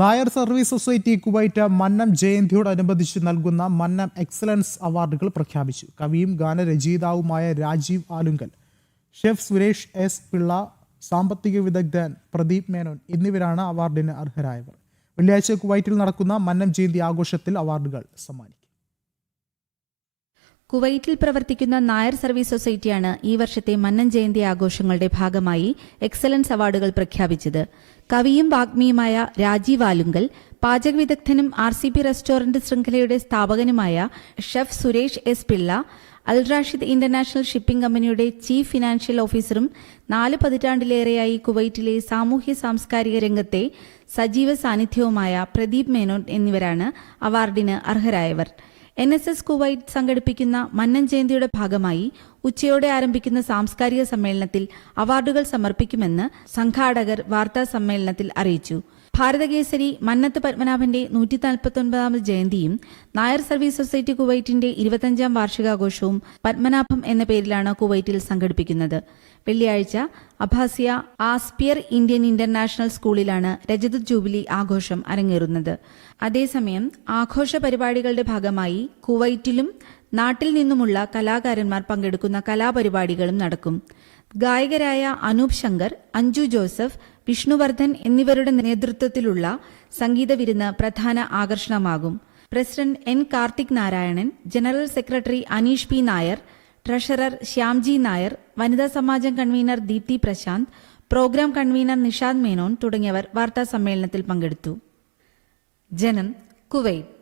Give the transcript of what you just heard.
Nair service society Kuwait Mannam ജയന്തിയോടനുബന്ധിച്ച് നൽകുന്ന Mannam excellence അവാർഡുകൾ പ്രഖ്യാപിച്ചു. കവിയും ഗാനരചയിതാവുമായ രാജീവ് ആലുങ്കൽ, ഷെഫ് സുരേഷ് എസ് പിള്ള, സാമ്പത്തിക വിദഗ്ധൻ പ്രദീപ് മേനോൻ എന്നിവരാണ് അവാർഡിന് അർഹരായവർ. വെള്ളിയാഴ്ച കുവൈറ്റിൽ നടക്കുന്ന മന്നം ജയന്തി ആഘോഷത്തിൽ അവാർഡുകൾ സമ്മാനിക്കും. കുവൈറ്റിൽ പ്രവർത്തിക്കുന്ന നായർ സർവീസ് സൊസൈറ്റിയാണ് ഈ വർഷത്തെ മന്നം ജയന്തി ആഘോഷങ്ങളുടെ ഭാഗമായി എക്സലൻസ് അവാർഡുകൾ പ്രഖ്യാപിച്ചത്. കവിയും വാഗ്മിയുമായ രാജീവ് ആലുങ്കൽ, പാചക വിദഗ്ധനും RCP റെസ്റ്റോറന്റ് ശൃംഖലയുടെ സ്ഥാപകനുമായ ഷെഫ് സുരേഷ് എസ് പിള്ള, അൽ റാഷിദ് ഇന്റർനാഷണൽ ഷിപ്പിംഗ് കമ്പനിയുടെ ചീഫ് ഫിനാൻഷ്യൽ ഓഫീസറും 4 പതിറ്റാണ്ടിലേറെയായി കുവൈറ്റിലെ സാമൂഹ്യ സാംസ്കാരിക രംഗത്തെ സജീവ സാന്നിധ്യവുമായ പ്രദീപ് മേനോൻ എന്നിവരാണ് അവാർഡിന് അർഹരായവർ. NSS കുവൈറ്റ് സംഘടിപ്പിക്കുന്ന മന്നം ജയന്തിയുടെ ഭാഗമായി ഉച്ചയോടെ ആരംഭിക്കുന്ന സാംസ്കാരിക സമ്മേളനത്തിൽ അവാർഡുകൾ സമർപ്പിക്കുമെന്ന് സംഘാടകർ വാർത്താ സമ്മേളനത്തിൽ അറിയിച്ചു. ഭാരതകേസരി മന്നത്ത് പത്മനാഭന്റെ 149ാമത് ജയന്തിയും നായർ സർവീസ് സൊസൈറ്റി കുവൈറ്റിന്റെ 25ാം വാർഷികാഘോഷവും പത്മനാഭം എന്ന പേരിലാണ് കുവൈറ്റിൽ സംഘടിപ്പിക്കുന്നത്. വെള്ളിയാഴ്ച അഭാസിയ ആസ്പിയർ ഇന്ത്യൻ ഇന്റർനാഷണൽ സ്കൂളിലാണ് രജത ജൂബിലി ആഘോഷം അരങ്ങേറുന്നത്. അതേസമയം ആഘോഷ പരിപാടികളുടെ ഭാഗമായി കുവൈറ്റിലും നാട്ടിൽ നിന്നുമുള്ള കലാകാരന്മാർ പങ്കെടുക്കുന്ന കലാപരിപാടികളും നടക്കും. ഗായകരായ അനൂപ് ശങ്കർ, അഞ്ജു ജോസഫ്, വിഷ്ണുവർദ്ധൻ എന്നിവരുടെ നേതൃത്വത്തിലുള്ള സംഗീത വിരുന്ന് പ്രധാന ആകർഷണമാകും. President N. Karthik Narayanan, general secretary Aneesh P. Nair, treasurer Shyamji Nair, വനിതാ സമാജം convener Deepthi Prashanth, programme convener Nishad Menon തുടങ്ങിയവർ വാർത്താ സമ്മേളനത്തിൽ പങ്കെടുത്തു. ജനം, കുവൈറ്റ്.